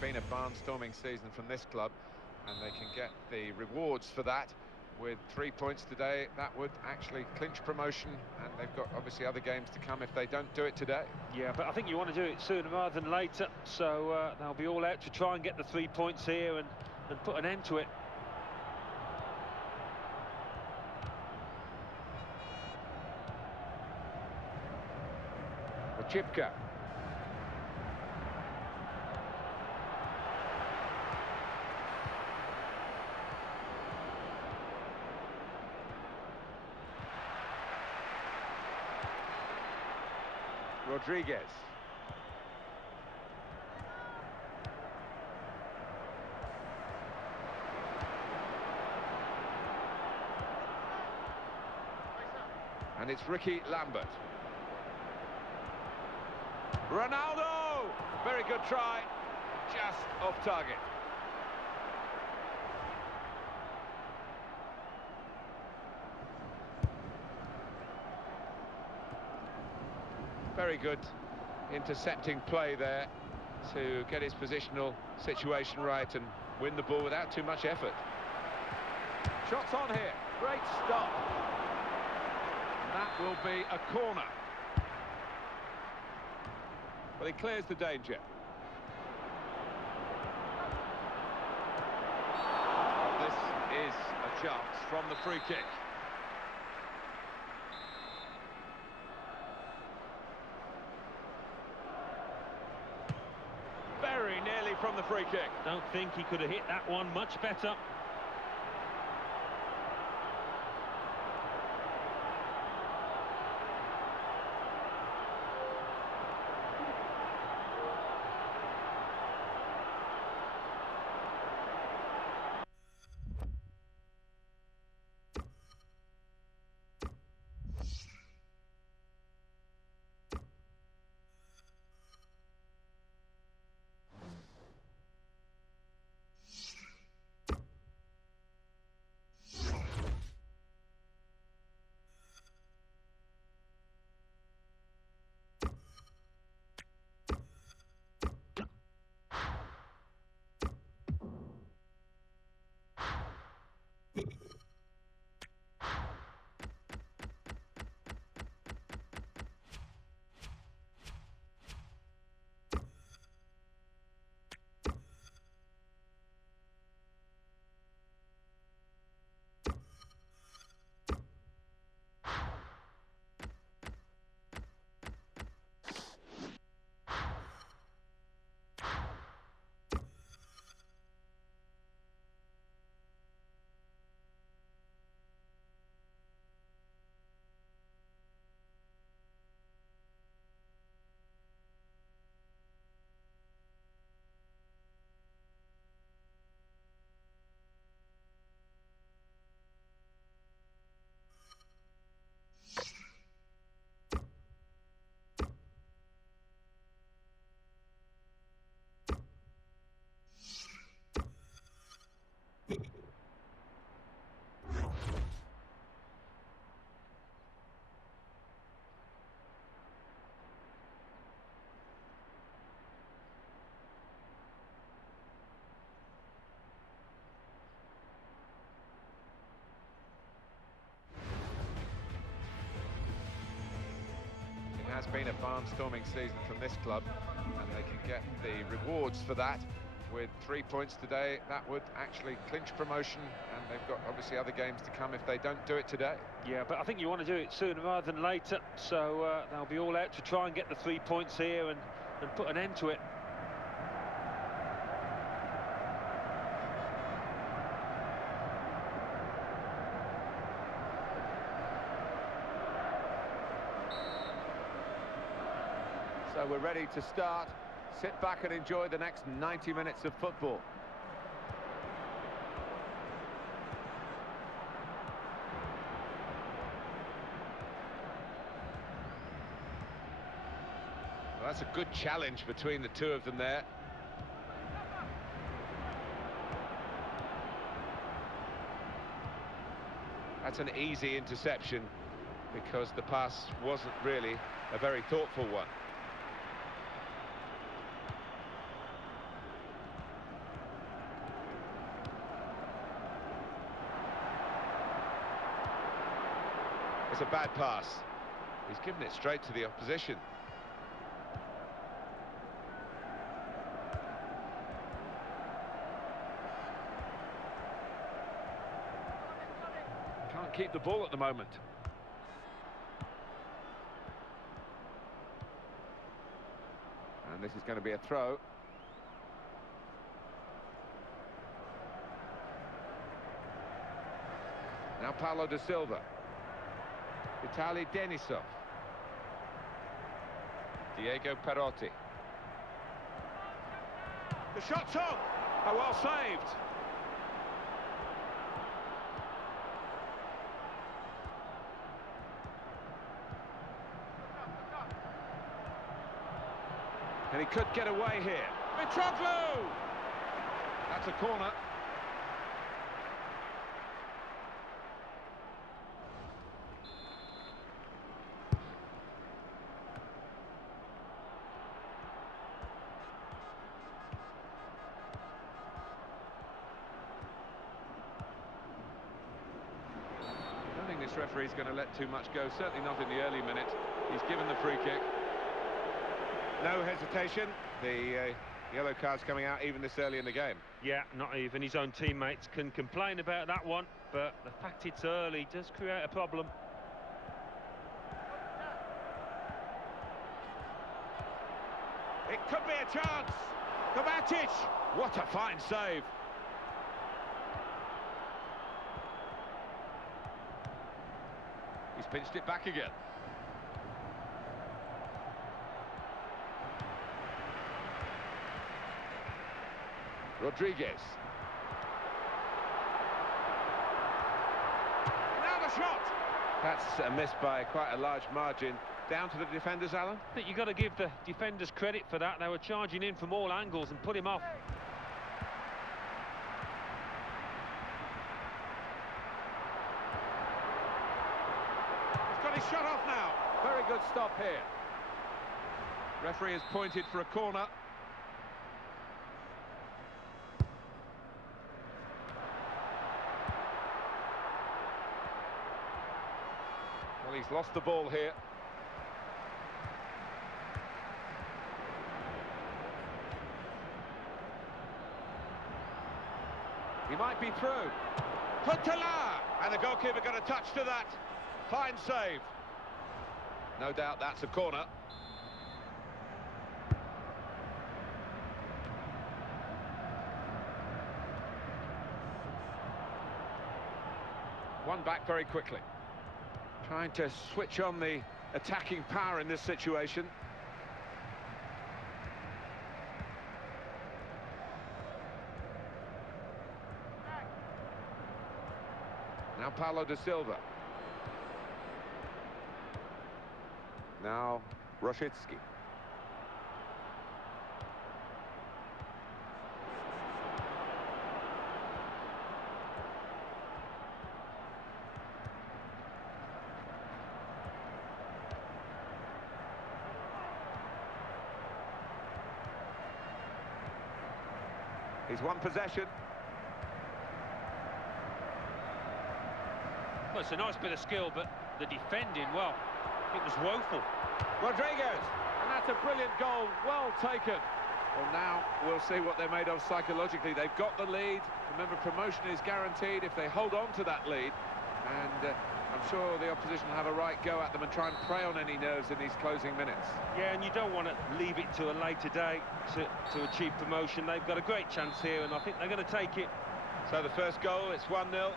been a barnstorming season from this club, and they can get the rewards for that. With 3 points today, that would actually clinch promotion, and they've got obviously other games to come if they don't do it today. Yeah, but I think you want to do it sooner rather than later, so they'll be all out to try and get the 3 points here and put an end to it. Chipka. Rodriguez. And it's Ricky Lambert. Ronaldo! Very good try, just off target. Very good intercepting play there to get his positional situation right and win the ball without too much effort. Shots on here, great stop. And that will be a corner. Well, he clears the danger. Well, this is a chance from the free kick. Very nearly from the free kick. Don't think he could have hit that one much better. It has been a barnstorming season from this club, and they can get the rewards for that. With 3 points today, that would actually clinch promotion, and they've got obviously other games to come if they don't do it today. Yeah, but I think you want to do it sooner rather than later, so they'll be all out to try and get the 3 points here and put an end to it. So we're ready to start. Sit back and enjoy the next 90 minutes of football. Well, that's a good challenge between the two of them there. That's an easy interception because the pass wasn't really a very thoughtful one. It's a bad pass. He's given it straight to the opposition. Can't keep the ball at the moment. And this is going to be a throw. Now Paulo da Silva. Vitaly Denisov. Diego Perotti. The shot's on! Oh, well saved. And he could get away here. Mitroglou! That's a corner. I don't think this referee's going to let too much go, certainly not in the early minutes. He's given the free kick. No hesitation. The yellow card's coming out even this early in the game. Yeah, not even his own teammates can complain about that one, but the fact it's early does create a problem. It could be a chance. Kovacic! What a fine save. He's pinched it back again. Rodriguez. Now the shot! That's a miss by quite a large margin. Down to the defenders, Alan? I think you've got to give the defenders credit for that. They were charging in from all angles and put him off. He's got his shot off now. Very good stop here. Referee has pointed for a corner. Well, he's lost the ball here. He might be through. Huntelaar! And the goalkeeper got a touch to that. Fine save. No doubt that's a corner. One back very quickly. Trying to switch on the attacking power in this situation. Now Paulo da Silva. Now Rosicki. He's won possession. Well, it's a nice bit of skill, but the defending, well, it was woeful. Rodriguez, and that's a brilliant goal, well taken. Well, now we'll see what they're made of psychologically. They've got the lead. Remember, promotion is guaranteed if they hold on to that lead. And I'm sure the opposition will have a right go at them and try and prey on any nerves in these closing minutes. Yeah, and you don't want to leave it to a later day to achieve promotion. They've got a great chance here, and I think they're going to take it. So the first goal, it's 1-0.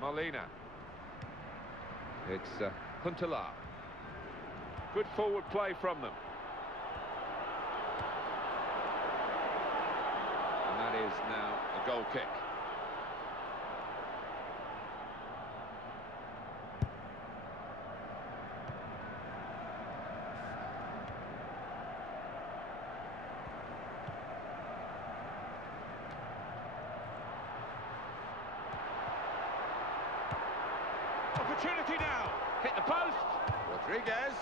Molina. It's Huntelaar. Good forward play from them. And that is now a goal kick. Opportunity now. Hit the post. Rodriguez.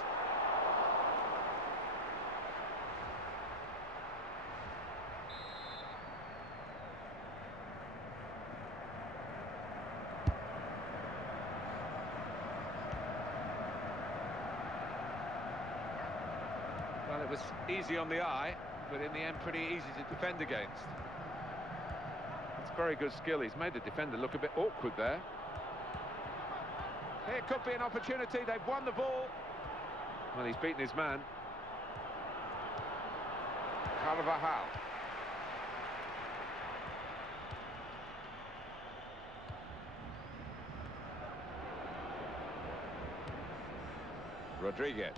Well, it was easy on the eye, but in the end pretty easy to defend against. That's very good skill. He's made the defender look a bit awkward there. Here could be an opportunity. They've won the ball. Well, he's beaten his man. Carvajal. Rodriguez.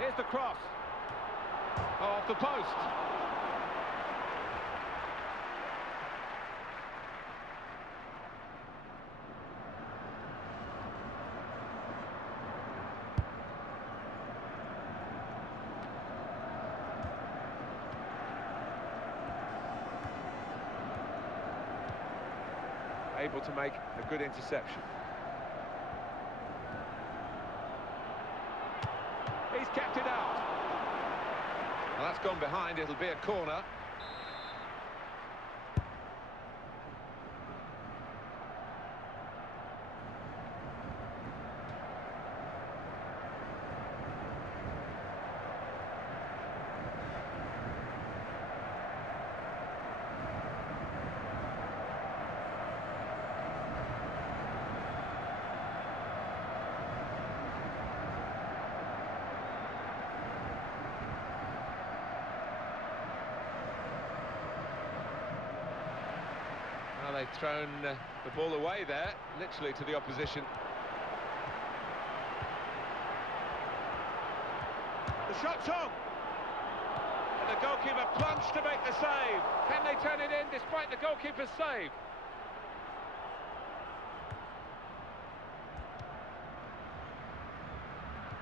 Here's the cross. Oh, off the post. Able to make a good interception. He's kept it out. Well, that's gone behind. It'll be a corner. Well, they've thrown the ball away there, literally to the opposition. The shot's on! And the goalkeeper plunged to make the save. Can they turn it in despite the goalkeeper's save?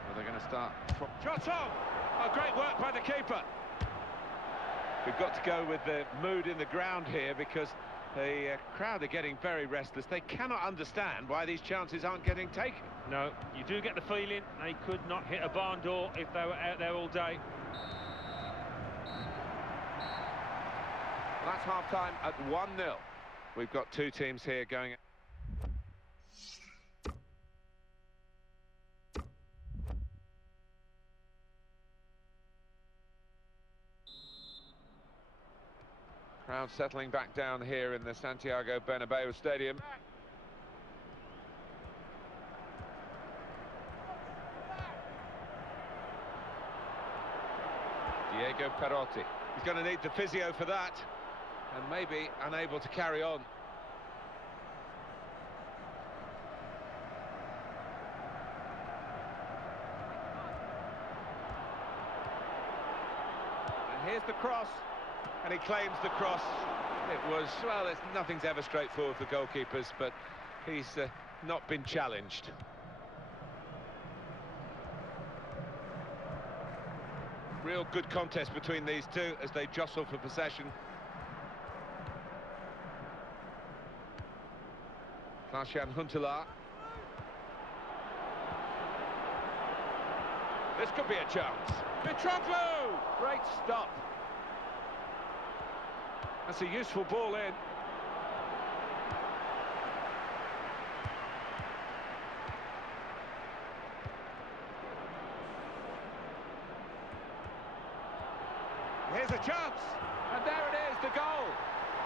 Well, they're going to start. Shot's on! Oh, great work by the keeper. We've got to go with the mood in the ground here because the crowd are getting very restless. They cannot understand why these chances aren't getting taken. No, you do get the feeling they could not hit a barn door if they were out there all day. That's half-time at 1-0. We've got two teams here going. Crowd settling back down here in the Santiago Bernabeu Stadium. Diego Perotti. He's going to need the physio for that, and maybe unable to carry on. And here's the cross. And he claims the cross. It was, well, nothing's ever straightforward for goalkeepers, but he's not been challenged. Real good contest between these two as they jostle for possession. Klaas-Jan Huntelaar. This could be a chance. Mitroglou! Great stop. That's a useful ball in. Here's a chance, and there it is, the goal.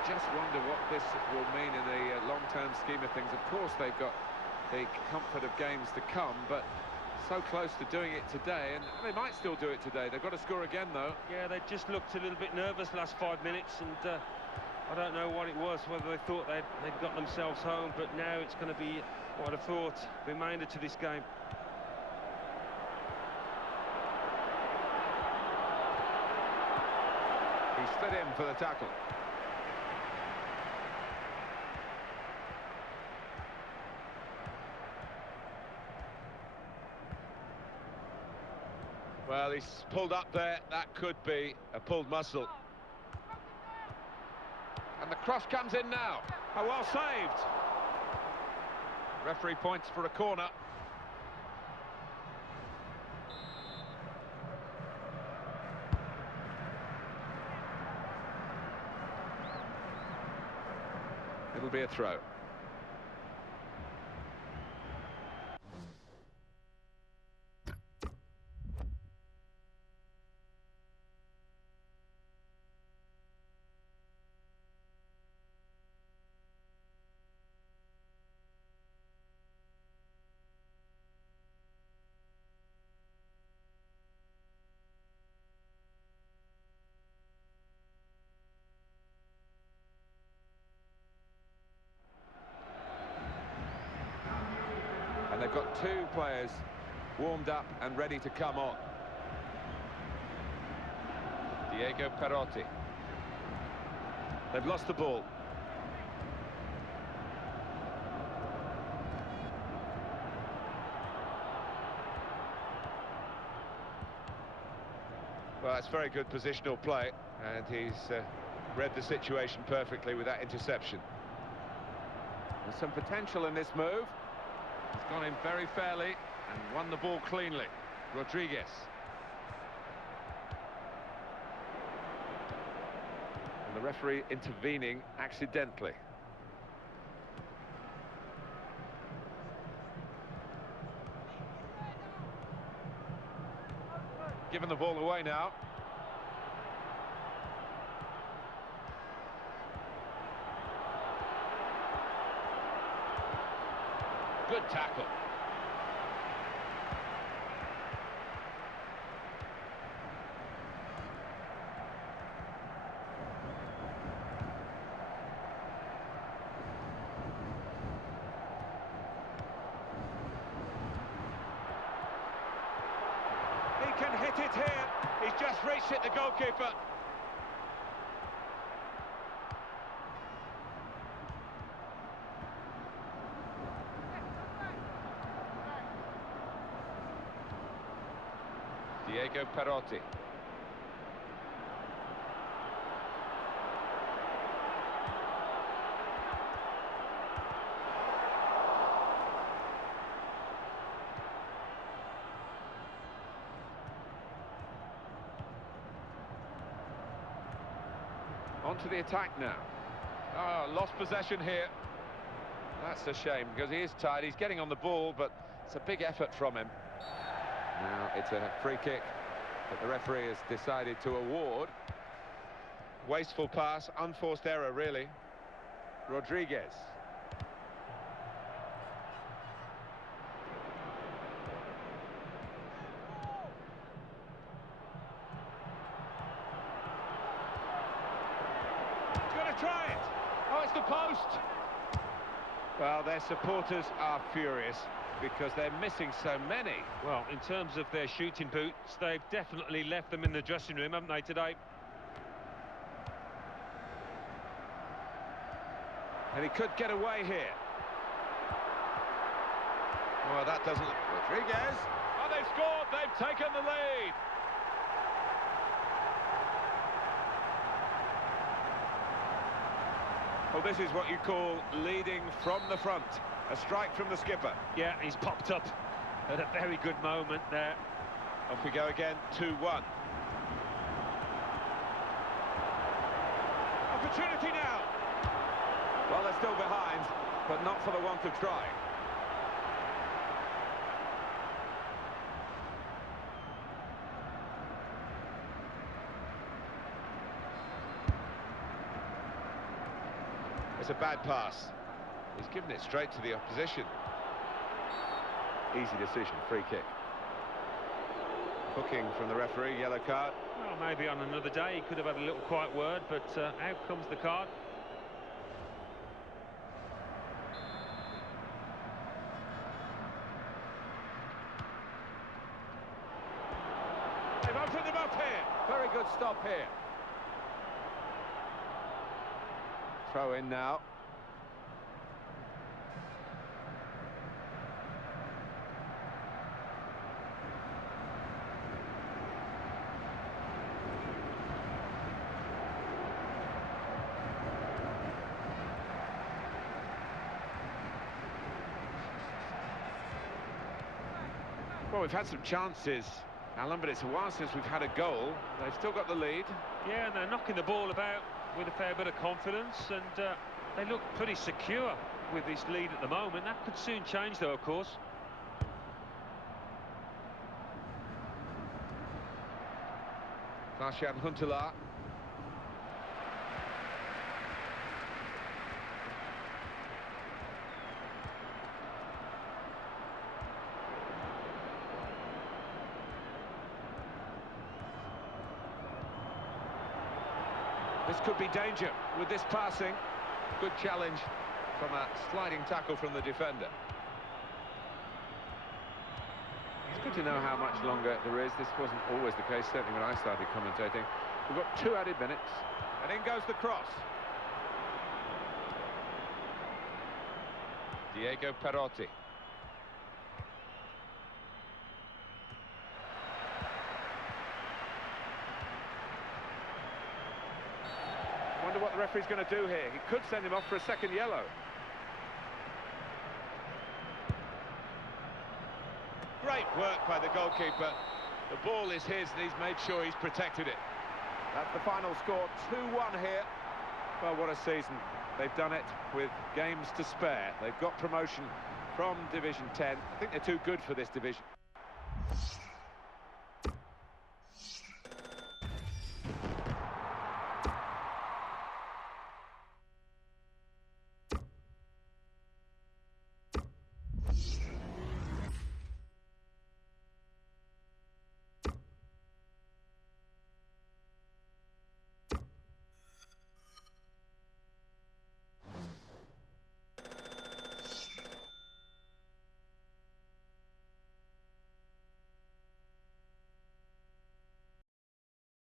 Just wonder what this will mean in the long-term scheme of things. Of course, they've got the comfort of games to come, but so close to doing it today, and they might still do it today. They've got to score again, though. Yeah, they just looked a little bit nervous last 5 minutes, and I don't know what it was, whether they thought they'd got themselves home, but now it's going to be, what I thought, remainder to this game. He slid in for the tackle. Well, he's pulled up there. That could be a pulled muscle. And the cross comes in now. Oh, well saved. Referee points for a corner. It'll be a throw. And they've got two players warmed up and ready to come on. Diego Perotti. They've lost the ball. Well, it's very good positional play, and he's read the situation perfectly with that interception. There's some potential in this move. He's gone in very fairly and won the ball cleanly. Rodriguez. And the referee intervening accidentally. Giving the ball away now. Good tackle. He can hit it here. He's just reached it, the goalkeeper. Diego Perotti. On to the attack now. Oh, lost possession here. That's a shame, because he is tired. He's getting on the ball, but it's a big effort from him. Now it's a free kick that the referee has decided to award. Wasteful pass, unforced error, really. Rodriguez. He's going to try it. Oh, it's the post. Well, their supporters are furious because they're missing so many. Well, in terms of their shooting boots, they've definitely left them in the dressing room, haven't they, today? And he could get away here. Well, that doesn't... Rodriguez. Oh, they've scored. They've taken the lead. Well, this is what you call leading from the front. A strike from the skipper. Yeah, he's popped up at a very good moment there. Off we go again, 2-1. Opportunity now. Well, they're still behind, but not for the want of trying. It's a bad pass. He's given it straight to the opposition. Easy decision, free kick. Booking from the referee, yellow card. Well, maybe on another day he could have had a little quiet word, but out comes the card. They've opened them up here. Very good stop here. Throw in now. Well, we've had some chances, Alan, but it's a while since we've had a goal. They've still got the lead. Yeah, and they're knocking the ball about with a fair bit of confidence, and they look pretty secure with this lead at the moment. That could soon change, though, of course. Klaas-Jan Huntelaar. This could be danger with this passing. Good challenge from a sliding tackle from the defender. It's good to know how much longer there is. This wasn't always the case, certainly when I started commentating. We've got 2 added minutes, and in goes the cross. Diego Perotti. Wonder what the referee's going to do here. He could send him off for a second yellow. Great work by the goalkeeper. The ball is his and he's made sure he's protected it. That's the final score, 2-1 here. Well, what a season. They've done it with games to spare. They've got promotion from Division 10. I think they're too good for this division.